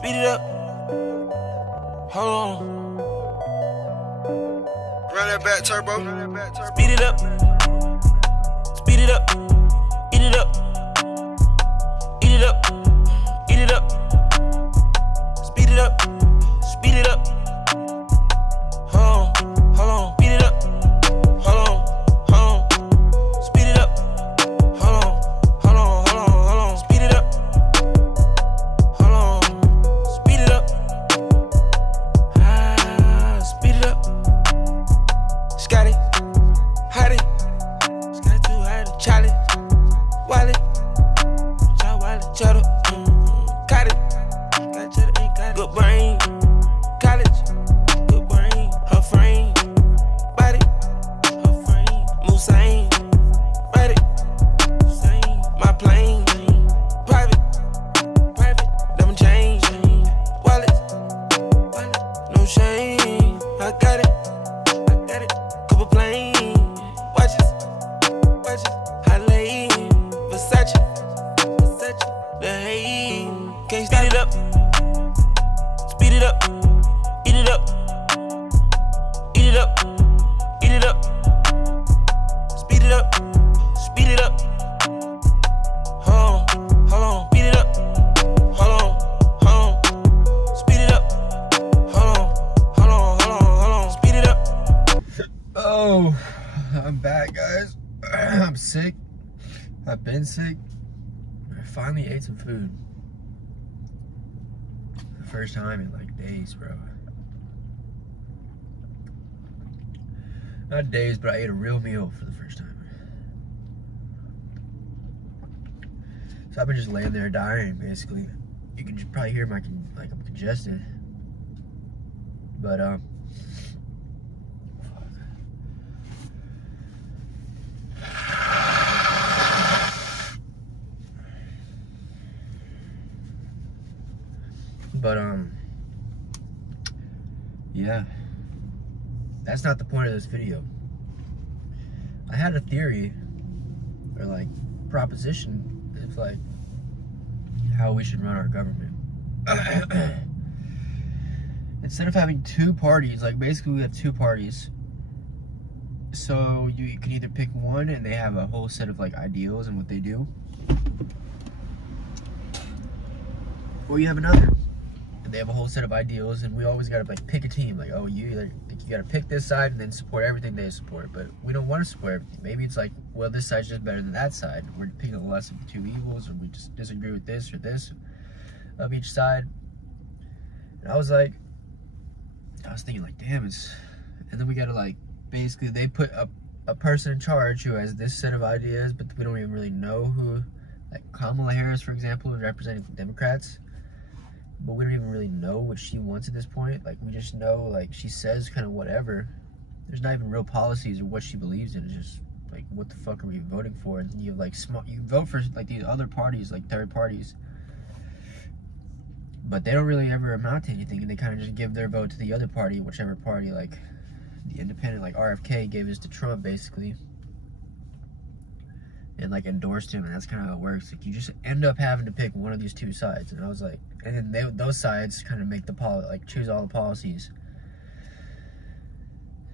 Speed it up. Hold on. Run that back turbo. Speed it up. Speed it up. Eat it up. Eat it up. Eat it up. Speed it up. Speed it up. Hold on. Hold on. Speed it up. Hold on. Hold on. Speed it up. Hold on. Hold on. Hold on. Hold on. Speed it up. Hold on. Speed it up. Speed it up. Scotty. Hotty. Scotty too hotty. Charlie. Wally. Cheddar. Got it. Got cheddar, ain't got it. Good brain. College. Good brain. Her frame. Body. Her frame. Musain. Body. Musain. My plane. Private. Private. Diamond chain. Wallet. Wallet. No shame. I got it. I got it. Couple planes. Watches. Watches. Halle. Versace. Versace. The hay. Can't speed it up. Speed it up. Eat it up. Eat it up. Eat it up. Speed it up. Speed it up. Hold on. Hold on. Speed it up. Hold on. Hold on. Speed it up. Hold on. Hold on. Hold on. Hold on. Speed it up. Oh, I'm back, guys. I'm sick. I've been sick. I finally ate some food. The first time in like days, bro. Not days, but I ate a real meal for the first time. So I've been just laying there dying, basically. You can just probably hear my like I'm congested. But yeah, that's not the point of this video. I had a theory, or like proposition, of like how we should run our government. Instead of having two parties, like basically we have two parties. So you can either pick one and they have a whole set of like ideals and what they do, or you have another and they have a whole set of ideals, and we always gotta like pick a team. Like, oh, you gotta pick this side and then support everything they support. But we don't want to support everything. Maybe it's like, well, this side's just better than that side. We're picking the less of the two evils, or we just disagree with this or this of each side. And I was thinking like, damn, it's, and then we gotta like, basically they put a person in charge who has this set of ideas, but we don't even really know who, like Kamala Harris, for example, is representing the Democrats. But we don't even really know what she wants at this point. Like, we just know, like, she says kind of whatever. There's not even real policies or what she believes in. It's just, like, what the fuck are we voting for? And you have, like, you vote for, like, these other parties, like, third parties. But they don't really ever amount to anything, and they kind of just give their vote to the other party, whichever party, like, the independent, like, RFK gave his to Trump, basically. And like endorsed him, and that's kind of how it works. Like, you just end up having to pick one of these two sides. And I was like, and then those sides kind of make the like choose all the policies.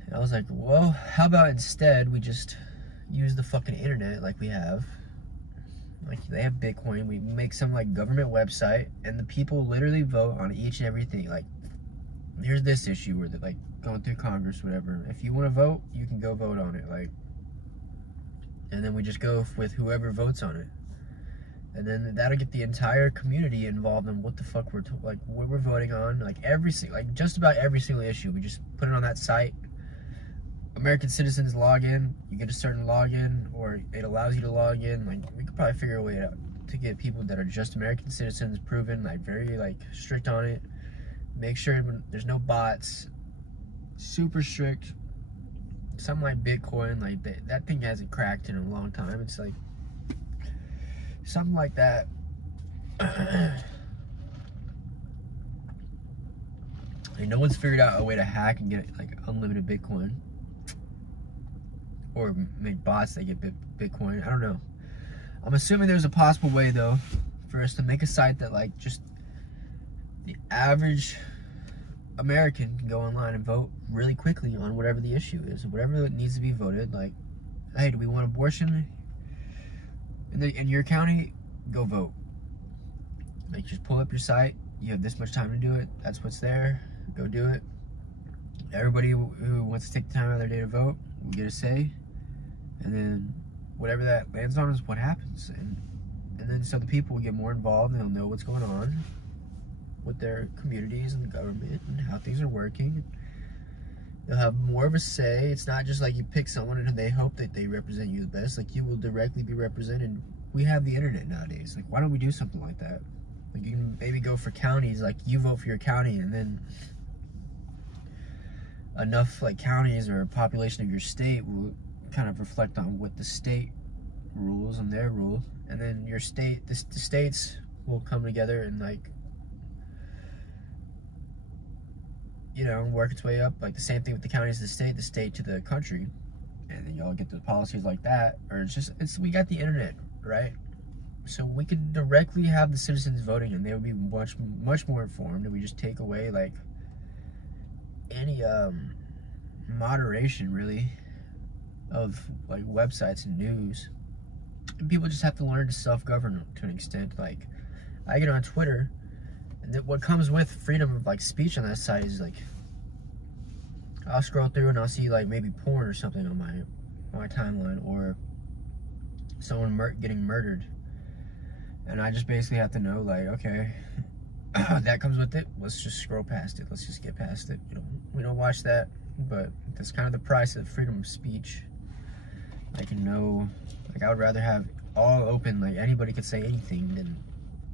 And I was like, well, how about instead we just use the fucking internet like we have. Like, they have Bitcoin. We make some like government website, and the people literally vote on each and everything. Like, here's this issue where they're like going through Congress, whatever. If you want to vote, you can go vote on it. Like. And then we just go with whoever votes on it, and then that'll get the entire community involved in what the fuck what we're voting on. Like just about every single issue, we just put it on that site. American citizens log in. You get a certain login, or it allows you to log in. Like, we could probably figure a way out to get people that are just American citizens proven, like very like strict on it. Make sure there's no bots. Super strict. Something like Bitcoin, like that thing hasn't cracked in a long time. It's like something like that. And no one's figured out a way to hack and get like unlimited Bitcoin, or make bots that get Bitcoin. I don't know. I'm assuming there's a possible way though for us to make a site that like just the average American can go online and vote really quickly on whatever the issue is, whatever needs to be voted. Like, hey, do we want abortion in your county? Go vote. Like, just pull up your site. You have this much time to do it. That's what's there. Go do it. Everybody who wants to take the time out of their day to vote will get a say. And then whatever that lands on is what happens. And then so the people will get more involved and they'll know what's going on with their communities and the government and how things are working. They'll have more of a say. It's not just like you pick someone and they hope that they represent you the best. Like, you will directly be represented. We have the internet nowadays. Like, why don't we do something like that? Like, you can maybe go for counties, like you vote for your county, and then enough like counties or population of your state will kind of reflect on what the state rules and their rules, and then your state, the states will come together and, like, you know, work its way up. Like the same thing with the counties to the state to the country, and then y'all get the policies like that. Or we got the internet, right? So we could directly have the citizens voting, and they would be much more informed, and we just take away like any moderation really of like websites and news. And people just have to learn to self-govern to an extent. Like, I get on Twitter, and what comes with freedom of like speech on that site is like, I'll scroll through and I'll see like maybe porn or something on my timeline, or someone getting murdered, and I just basically have to know, like, okay, that comes with it. Let's just scroll past it. Let's just get past it. We don't watch that, but that's kind of the price of freedom of speech. I can know, like, I would rather have all open, like anybody could say anything, than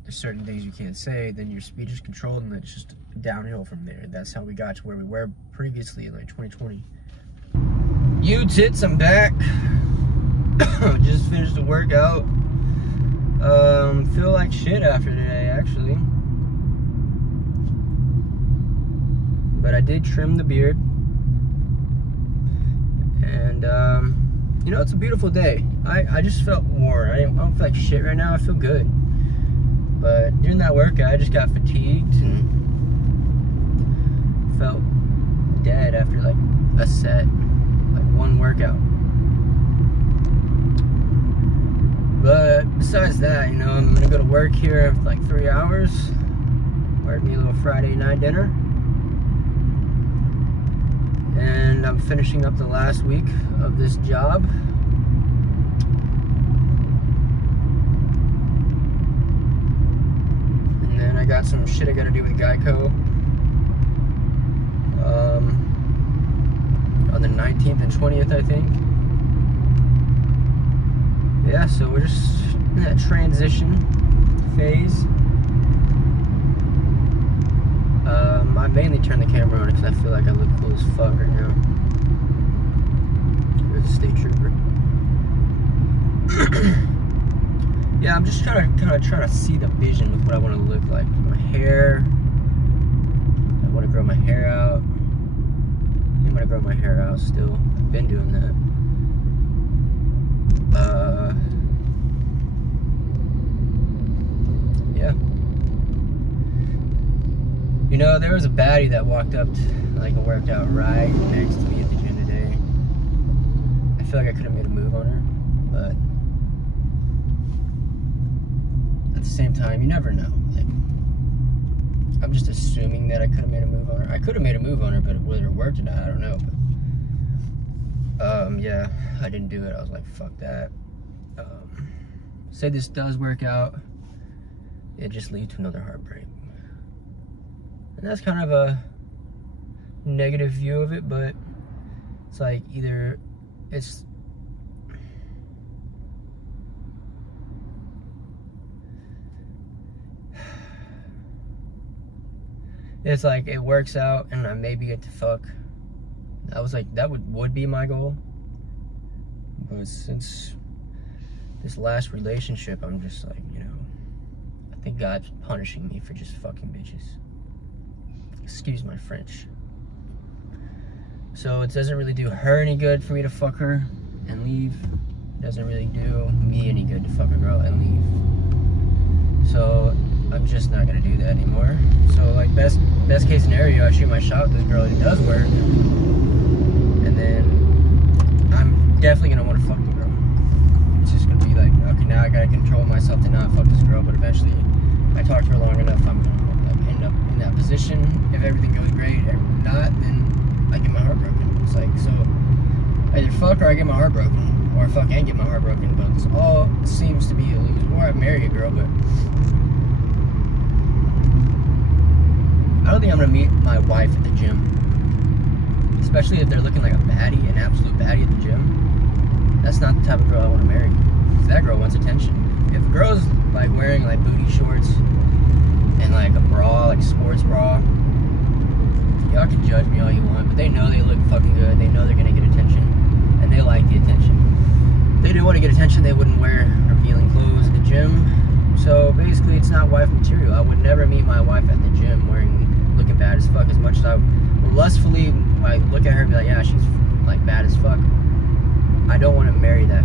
there's certain things you can't say, then your speech is controlled, and it's just downhill from there. That's how we got to where we were previously in like 2020. You tits, I'm back. Just finished the workout. Feel like shit after today, actually. But I did trim the beard. And, you know, it's a beautiful day. I just felt worn. I don't feel like shit right now. I feel good. But during that workout, I just got fatigued and felt dead after like a set, like one workout. But besides that, you know, I'm gonna go to work here in like 3 hours. Work me a little Friday night dinner. And I'm finishing up the last week of this job. And then I got some shit I gotta do with Geico. On the 19th and 20th, I think. Yeah, so we're just in that transition phase. I mainly turn the camera on because I feel like I look cool as fuck right now. There's a state trooper. Yeah, I'm just trying to see the vision with what I want to look like. My hair. I want to grow my hair out. I'm gonna grow my hair out still. I've been doing that. Yeah. You know, there was a baddie that walked up to like a workout right next to me at the gym today. I feel like I could have made a move on her, but at the same time, you never know. Like, I'm just assuming that I could have made a move on her. I could have made a move on her, but whether it worked or not, I don't know. But, yeah, I didn't do it. I was like, fuck that. Say this does work out, it just leads to another heartbreak. And that's kind of a negative view of it, but it's like either it's like it works out and I maybe get to fuck. I was like, that would be my goal. But since this last relationship, I'm just like, you know, I think God's punishing me for just fucking bitches. Excuse my French. So it doesn't really do her any good for me to fuck her and leave. It doesn't really do me any good to fuck a girl and leave. So I'm just not gonna do that anymore. So like best case scenario, I shoot my shot with this girl, it does work, and then I'm definitely gonna want to fuck the girl. It's just gonna be like, okay, now I gotta control myself to not fuck this girl, but eventually I talk to her long enough, I'm gonna like end up in that position. If everything goes great, if not, then I get my heart broken. It's like, so either fuck or I get my heart broken, or fuck and get my heart broken, but it's all seems to be a lose. Or I marry a girl, but I don't think I'm gonna meet my wife at the gym. Especially if they're looking like a baddie, an absolute baddie at the gym. That's not the type of girl I want to marry. Because that girl wants attention. If a girl's like wearing like booty shorts and like a bra, like a sports bra, y'all can judge me all you want, but they know they look fucking good. They know they're gonna get attention, and they like the attention. If they didn't want to get attention, they wouldn't wear revealing clothes at the gym. So basically, it's not wife material. I would never meet my wife at the gym looking bad as fuck. As much as I lustfully like look at her and be like, yeah, she's like bad as fuck, I don't want to marry that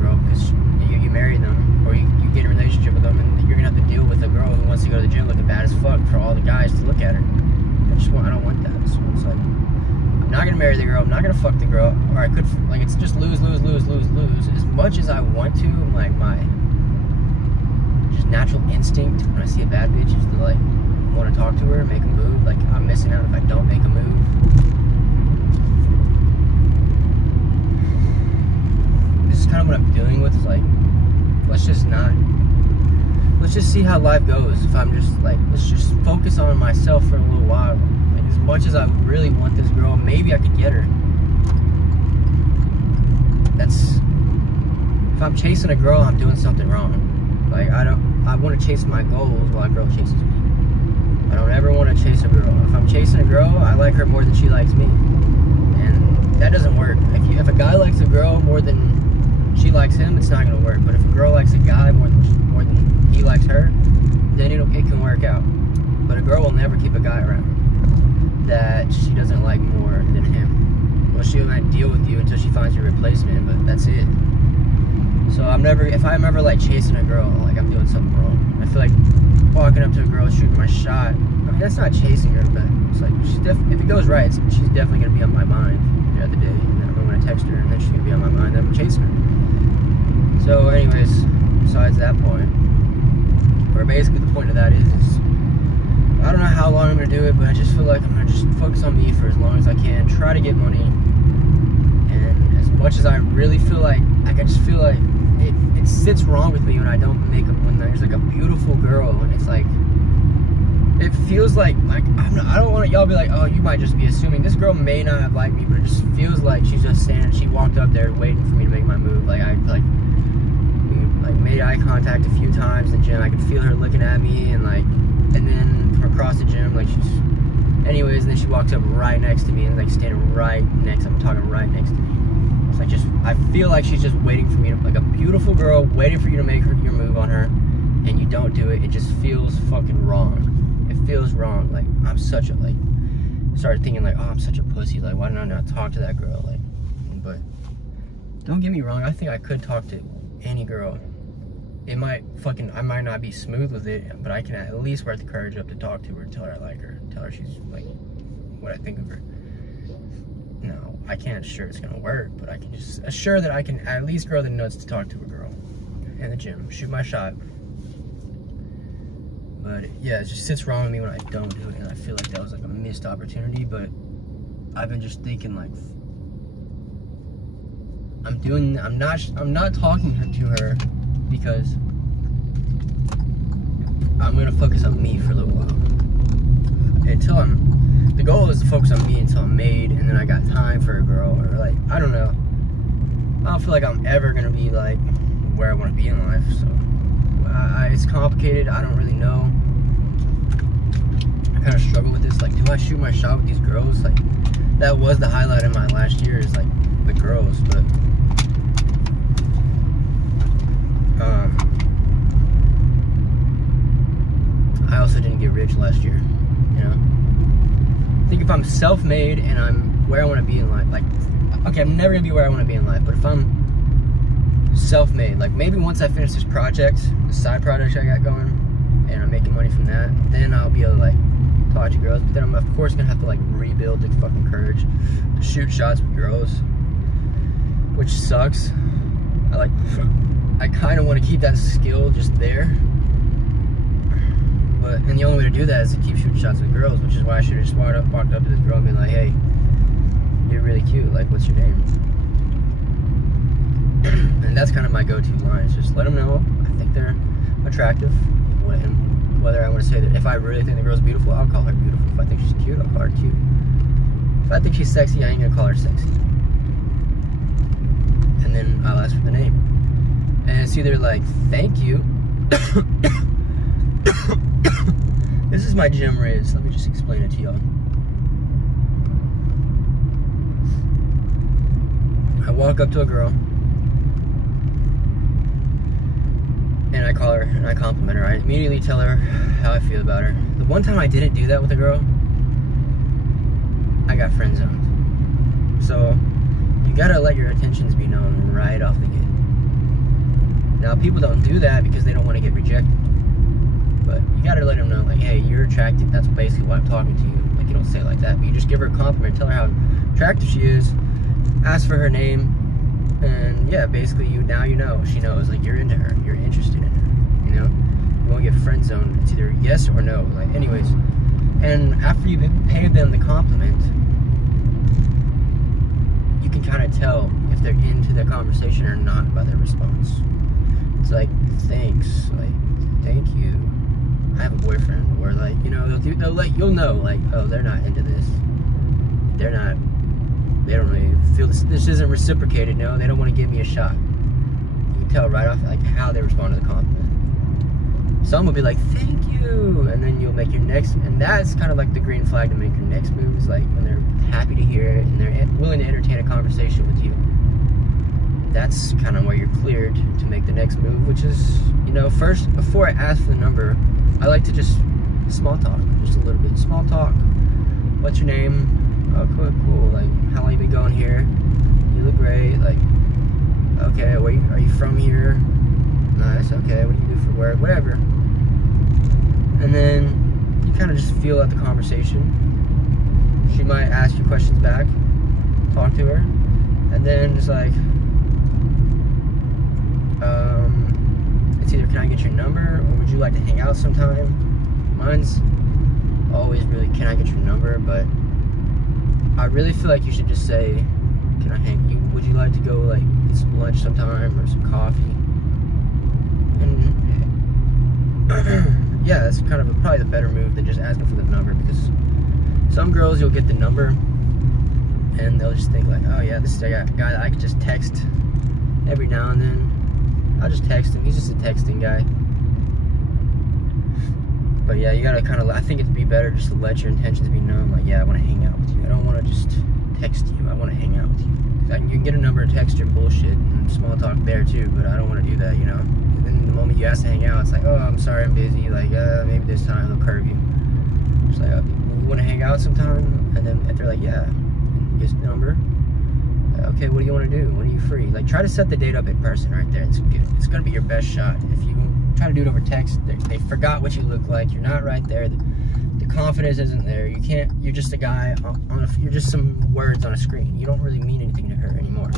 girl, because you marry them, or you get in a relationship with them, and you're gonna have to deal with a girl who wants to go to the gym looking bad as fuck for all the guys to look at her. I don't want that. So it's like, I'm not gonna marry the girl, I'm not gonna fuck the girl, or I could, like, it's just lose. As much as I want to, like, my just natural instinct when I see a bad bitch is to like want to talk to her, make a move. Like, I'm missing out if I don't make a move. This is kind of what I'm dealing with. Is like, let's just see how life goes. If I'm just like, let's just focus on myself for a little while. Like, as much as I really want this girl, maybe I could get her. If I'm chasing a girl, I'm doing something wrong. Like, I want to chase my goals while a girl chases me. I don't ever want to chase a girl. If I'm chasing a girl, I like her more than she likes me. And that doesn't work. If a guy likes a girl more than she likes him, it's not going to work. But if a girl likes a guy more than he likes her, then it can work out. But a girl will never keep a guy around that she doesn't like more than him. Well, she might deal with you until she finds your replacement, but that's it. So if I'm ever like chasing a girl, like, I'm doing something wrong. I feel like walking up to a girl, shooting my shot. I mean, that's not chasing her, but it's like, if it goes right, she's definitely gonna be on my mind the other day. And then I'm gonna text her, and then she's gonna be on my mind. Then I'm chasing her. So, anyways, besides that point, or basically the point of that is I don't know how long I'm gonna do it, but I just feel like I'm gonna just focus on me for as long as I can. Try to get money, and as much as I really feel like I just feel like it sits wrong with me when I don't make them. When there's like a beautiful girl, and it's like, it feels like I don't want y'all be like, oh, you might just be assuming. This girl may not have liked me, but it just feels like she's just standing. She walked up there waiting for me to make my move. Like, we made eye contact a few times in the gym. I could feel her looking at me, and then from across the gym, like, anyways, and then she walks up right next to me, and like standing right next. I'm talking right next to me. It's like, I feel like she's just waiting for me to, like a beautiful girl waiting for you to make your move on her, and you don't do it. It just feels fucking wrong. It feels wrong. Like, I'm such a, like, started thinking like, oh, I'm such a pussy. Like, why did I not talk to that girl? Like, but don't get me wrong. I think I could talk to any girl. I might not be smooth with it, but I can at least work the courage up to talk to her, tell her I like her, tell her she's like what I think of her. No, I can't assure it's gonna work, but I can just assure that I can at least grow the nuts to talk to a girl in the gym, shoot my shot. But yeah, it just sits wrong with me when I don't do it, and I feel like that was like a missed opportunity. But I've been just thinking like, I'm not talking to her because I'm gonna focus on me for a little while. The goal is to focus on me until I'm made, and then I got time for a girl, or like, I don't know. I don't feel like I'm ever gonna be like where I want to be in life, so it's complicated. I don't really know. I kind of struggle with this. Like, do I shoot my shot with these girls? Like, that was the highlight of my last year, is like the girls, but I also didn't get rich last year, you know. I think if I'm self-made and I'm where I want to be in life, like, okay, I'm never gonna be where I want to be in life, but if I'm self-made, like, maybe once I finish this project, the side project I got going, and I'm making money from that, then I'll be able to like talk to girls. But then I'm of course gonna have to like rebuild the fucking courage to shoot shots with girls, which sucks. I kind of want to keep that skill just there, and the only way to do that is to keep shooting shots with girls, which is why I should have just walked up to this girl and been like, hey, you're really cute, like, what's your name? And that's kind of my go-to line, is just let them know I think they're attractive, and whether I want to say that if I really think the girl's beautiful, I'll call her beautiful. If I think she's cute, I'll call her cute. If I think she's sexy, I ain't gonna call her sexy. And then I'll ask for the name. And it's either like, thank you. This is my gym rizz. Let me just explain it to y'all. I walk up to a girl and I call her and I compliment her. I immediately tell her how I feel about her. The one time I didn't do that with a girl, I got friend zoned. So you gotta let your intentions be known right off the gate. Now people don't do that because they don't want to get rejected. But you gotta let them know, like, hey, you're attractive. That's basically why I'm talking to you. Like, you don't say it like that, but you just give her a compliment, tell her how attractive she is, ask for her name, and yeah, basically now you know, she knows, like, you're into her, you're interested in her, you know? You won't get friend zoned. It's either yes or no. Like, anyways, and after you pay them the compliment, you can kind of tell if they're into the conversation or not by their response. It's like, thanks, like, thank you, I have a boyfriend, or like, you know, you'll know, like, oh, they're not into this, they don't really feel this isn't reciprocated, no, they don't want to give me a shot. You can tell right off, like, how they respond to the compliment. Some will be like, thank you, and then you'll make your next, and that's kind of like the green flag to make your next move, is like when they're happy to hear it and they're willing to entertain a conversation with you. That's kind of where you're cleared to make the next move, which is, you know, first, before I ask for the number, I like to just small talk, just a little bit. Small talk. What's your name? Oh, cool. Like, how long you been going here? You look great. Like, okay, are you from here? Nice, okay, what do you do for work? Whatever. And then you kind of just feel out the conversation. She might ask you questions back, talk to her, and then it's like, it's either, can I get your number, or would you like to hang out sometime? Mine's always really, can I get your number, but I really feel like you should just say, would you like to go, like, get some lunch sometime, or some coffee? And yeah, that's kind of probably the better move than just asking for the number, because some girls, you'll get the number and they'll just think like, oh yeah, this is a guy that I could just text every now and then. I'll just text him, he's just a texting guy. But yeah, you gotta kind of, I think it'd be better just to let your intentions be known, like, yeah, I want to hang out with you. I don't want to just text you, I want to hang out with you. You can get a number and text your bullshit and small talk there too, but I don't want to do that, you know? And then the moment you ask to hang out, it's like, oh, I'm sorry, I'm busy, like, maybe this time they'll curve you. It's like, you want to hang out sometime? And then if they're like, yeah, and you get the number, okay, what do you want to do? When are you free? Like, try to set the date up in person right there. It's good. It's going to be your best shot. If you try to do it over text, they forgot what you look like, you're not right there, the confidence isn't there, you can't, you're just a guy you're just some words on a screen. You don't really mean anything to her anymore.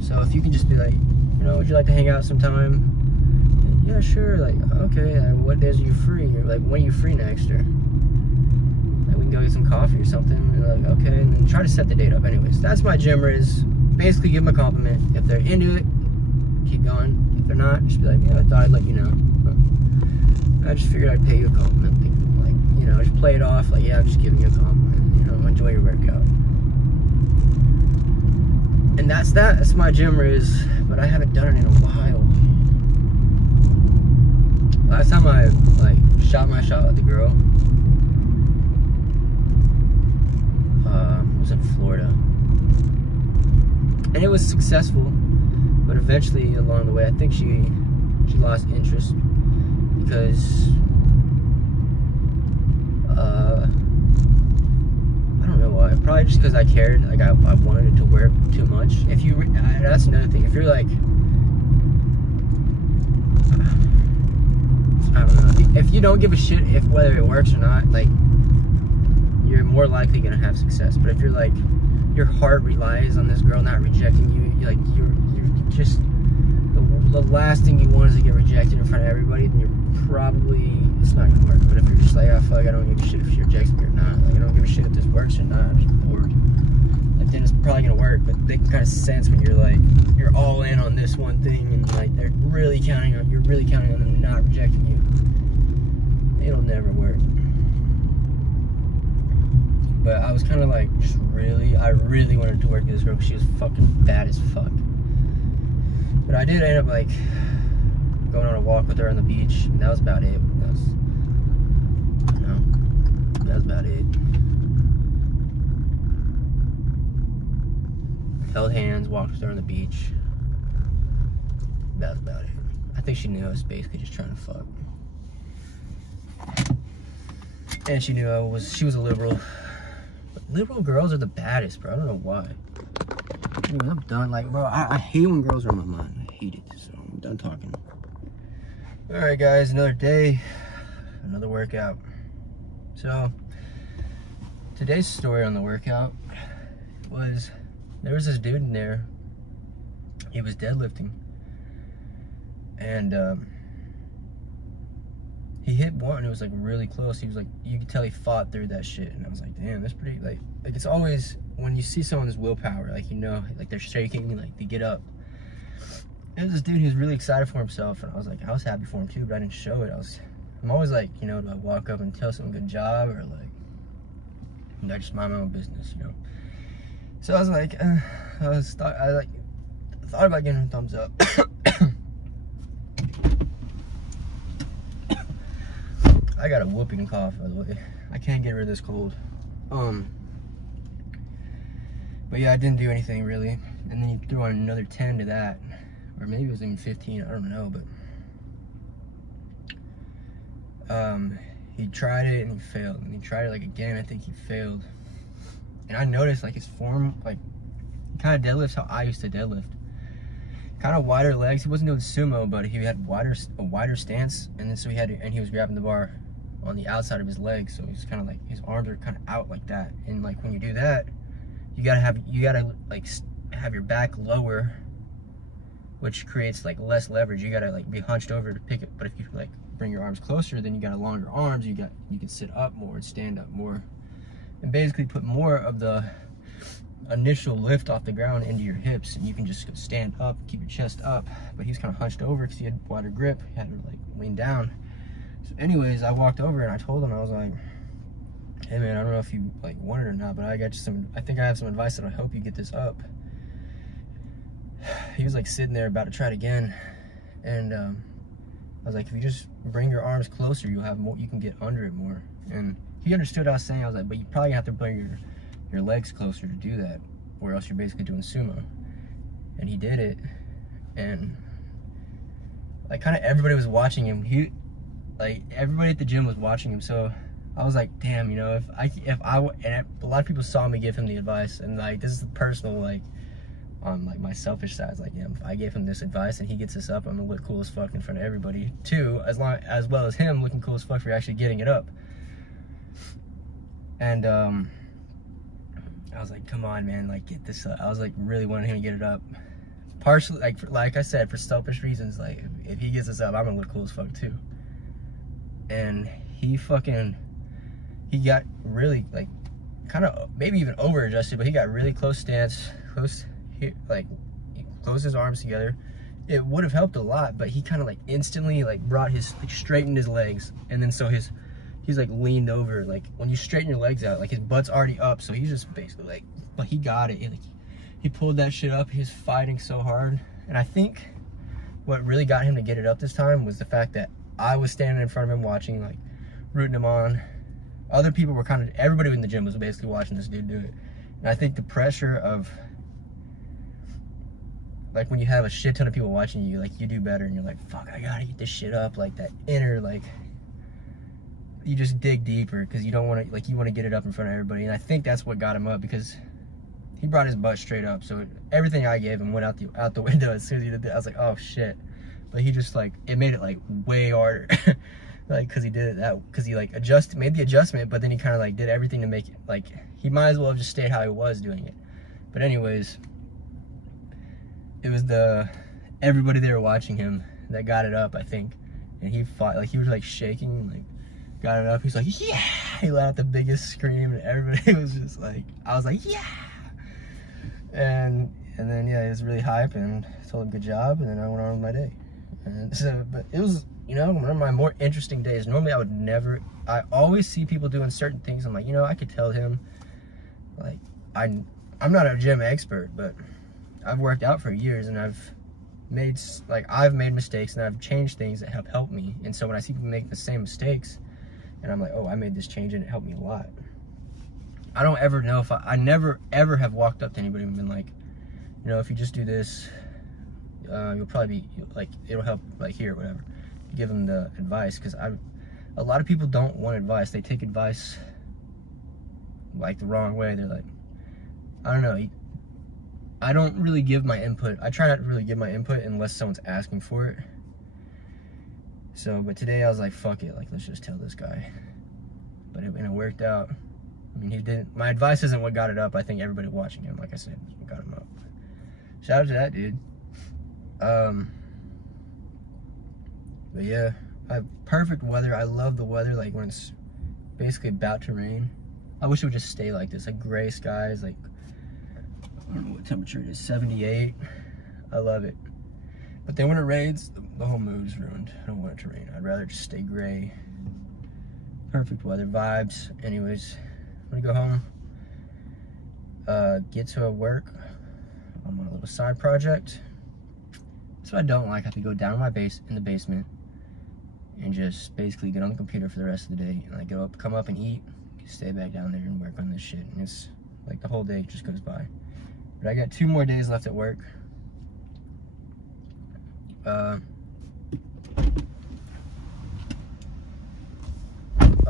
So if you can just be like, you know, would you like to hang out sometime? Yeah, sure. Like, okay, what days are you free? Or like, when are you free next? Or like, we can go get some coffee or something. And like, okay, and then try to set the date up. Anyways, that's my gym rizz. Basically, give them a compliment. If they're into it, keep going. If they're not, just be like, yeah, I thought I'd let you know. I just figured I'd pay you a compliment. Like, you know, just play it off. Like, yeah, I'm just giving you a compliment. You know, enjoy your workout. And that's that. That's my gym rizz. But I haven't done it in a while. Last time I like shot my shot with the girl was in Florida, and it was successful. But eventually, along the way, I think she lost interest because I don't know why. Probably just because I cared. Like I wanted it to work too much. If you, that's another thing. If you're like, I don't know. if you don't give a shit if whether it works or not, like, you're more likely gonna have success. But if you're like, your heart relies on this girl not rejecting you, you're just, the last thing you want is to get rejected in front of everybody, then you're probably, it's not gonna work. But if you're just like, oh fuck, I don't give a shit if she rejects me or not, like, I don't give a shit if this works or not, I'm just bored, like, then it's probably gonna work. But they can kind of sense when you're like, you're all in on this one thing, and like, you're really counting on them not rejecting you. It'll never work. But I was kind of like, I really wanted to work with this girl because she was fucking bad as fuck. But I did end up like going on a walk with her on the beach, and that was about it. That was about it. Held hands, walked with her on the beach. That was about it. I think she knew I was basically just trying to fuck. And she knew she was a liberal. But liberal girls are the baddest, bro. I don't know why. Dude, I'm done. Like, bro, I hate when girls are on my mind. I hate it. So I'm done talking. Alright, guys, another day, another workout. So, today's story on the workout was, there was this dude in there. He was deadlifting. And, he hit one, it was like really close. He was like, you could tell he fought through that shit. And I was like, damn, that's pretty, like it's always, when you see someone's willpower, like, you know, like they're shaking, like they get up. There's this dude who's really excited for himself, and I was like, I was happy for him too, but I didn't show it. I'm always like, you know, do I walk up and tell someone good job, or like, do I just mind my own business, you know? So I was like, I thought about giving him a thumbs up. I got a whooping cough, by the way. I can't get rid of this cold. But yeah, I didn't do anything really. And then he threw on another 10 to that. Or maybe it was even 15, I don't know, but he tried it and he failed. And he tried it like again, I think he failed. And I noticed like his form, like, he kind of deadlifts how I used to deadlift. Kind of wider legs. He wasn't doing sumo, but he had a wider stance, and then so he was grabbing the bar on the outside of his legs, so he's kind of like, his arms are kind of out like that. And like when you do that, you gotta like have your back lower, which creates like less leverage. You gotta like be hunched over to pick it. But if you like bring your arms closer, then you got longer arms. You can sit up more and stand up more, and basically put more of the initial lift off the ground into your hips, and you can just stand up, keep your chest up. But he was kind of hunched over because he had wider grip. He had to like lean down. So anyways, I walked over and I told him, I was like, hey man, I don't know if you like want it or not, but I think I have some advice that I hope you get this up. He was like sitting there about to try it again, and I was like, if you just bring your arms closer, you'll have more, you can get under it more. And he understood what I was saying. I was like, but you probably have to bring your legs closer to do that, or else you're basically doing sumo. And he did it, and like kind of everybody was watching him. Like everybody at the gym was watching him. So I was like, damn, you know, and a lot of people saw me give him the advice, and like this is personal, like on like my selfish side, like, yeah, if I gave him this advice and he gets this up, I'm gonna look cool as fuck in front of everybody too, as well as him looking cool as fuck for actually getting it up. And I was like, come on man, like get this up. I was like really wanting him to get it up, partially like I said, for selfish reasons. Like if he gets this up, I'm gonna look cool as fuck too. And he got really like kind of maybe even over adjusted, but he got really close stance, he closed his arms together. It would have helped a lot, but he kind of like instantly like brought his, like straightened his legs, and then so he's like leaned over. Like when you straighten your legs out, like his butt's already up, so he's just basically like, but he got it. Like he pulled that shit up. He's fighting so hard. And I think what really got him to get it up this time was the fact that I was standing in front of him watching, like rooting him on. Other people were everybody in the gym was basically watching this dude do it. And I think the pressure of, like when you have a shit ton of people watching you, like you do better and you're like, fuck, I gotta get this shit up. Like that inner, like, you just dig deeper because you don't want to, like, you want to get it up in front of everybody. And I think that's what got him up, because he brought his butt straight up. So everything I gave him went out the window as soon as he did that. I was like, oh shit. But he just like, it made it like way harder. like, because he did it because he like made the adjustment, but then he kind of like did everything to make it, like, he might as well have just stayed how he was doing it. But anyways, it was everybody there watching him that got it up, I think, and he fought, like, he was like shaking, like, got it up, he's like, yeah, he let out the biggest scream, and everybody was just like, I was like, yeah, and then, yeah, he was really hype, and I told him good job, and then I went on with my day. And so, but it was, you know, one of my more interesting days. Normally I always see people doing certain things, I'm like, you know, I could tell him, like, I'm not a gym expert, but I've worked out for years, and I've made mistakes, and I've changed things that have helped me. And so when I see people make the same mistakes, and I'm like, oh, I made this change and it helped me a lot. I don't ever know if I never ever have walked up to anybody and been like, you know, if you just do this, you'll probably be like, it'll help, like, here or whatever. Give them the advice, because a lot of people don't want advice. They take advice like the wrong way. They're like, I don't know, I don't really give my input. I try not to really give my input unless someone's asking for it. So, but today I was like, fuck it, like, let's just tell this guy. But it worked out. I mean, my advice isn't what got it up. I think everybody watching him, like I said, is what got him up. Shout out to that dude. But yeah, I have perfect weather. I love the weather, like when it's basically about to rain. I wish it would just stay like this, like gray skies, like, I don't know what temperature it is, 78. I love it. But then when it rains, the whole mood's ruined. I don't want it to rain. I'd rather just stay gray. Perfect weather, vibes. Anyways, I'm gonna go home, get to work on my little side project. So I don't like, I have to go down in the basement and just basically get on the computer for the rest of the day. And I come up and eat, stay back down there and work on this shit. And it's like the whole day just goes by. But I got 2 more days left at work. Oh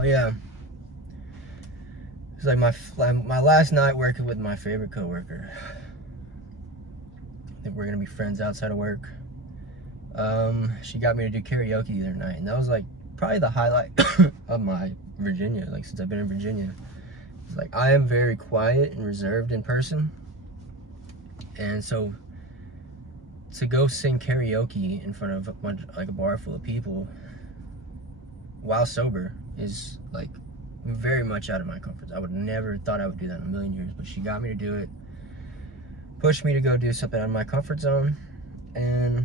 yeah. It's like my last night working with my favorite coworker. I think we're gonna be friends outside of work. She got me to do karaoke the other night, and that was like probably the highlight of my Virginia, like since I've been in Virginia. It's like, I am very quiet and reserved in person, and so to go sing karaoke in front of a bar full of people while sober is like very much out of my comfort zone. I would never thought I would do that in a million years, but she got me to do it, pushed me to go do something out of my comfort zone, and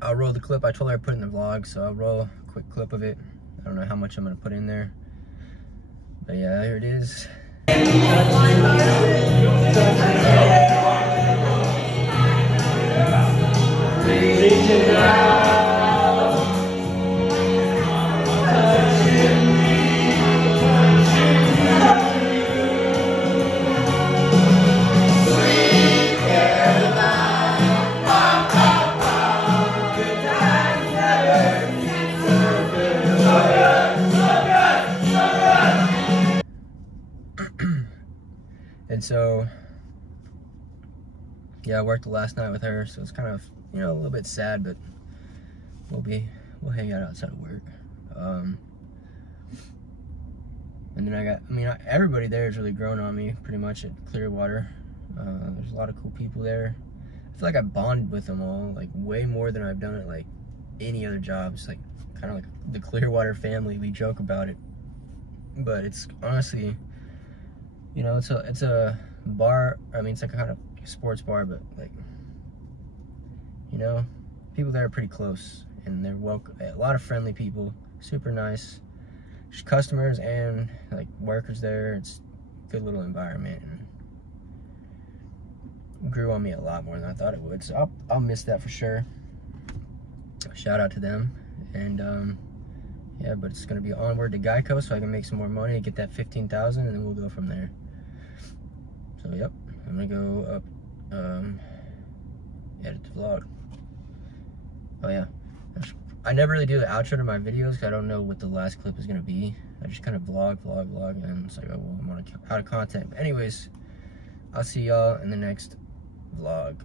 I'll roll the clip. I told her I'd put it in the vlog, so I'll roll a quick clip of it. I don't know how much I'm gonna put in there, but yeah, here it is. And so, yeah, I worked the last night with her, so it's kind of, you know, a little bit sad, but we'll hang out outside of work. And then everybody there has really grown on me, pretty much, at Clearwater. There's a lot of cool people there. I feel like I bonded with them all, like, way more than I've done at, like, any other jobs. Like, kind of like the Clearwater family. We joke about it, but it's honestly, you know, it's a bar. I mean, it's like a kind of sports bar, but, like, you know, people there are pretty close, and they're welcome. A lot of friendly people, super nice. There's customers and, like, workers there. It's a good little environment, and grew on me a lot more than I thought it would. So I'll miss that for sure. Shout out to them. And yeah, but it's gonna be onward to Geico so I can make some more money and get that 15,000, and then we'll go from there. So yep, I'm gonna go up, edit the vlog. Oh yeah, I never really do the outro to my videos because I don't know what the last clip is gonna be. I just kind of vlog, and it's like, oh well, I'm out of content. But anyways, I'll see y'all in the next vlog.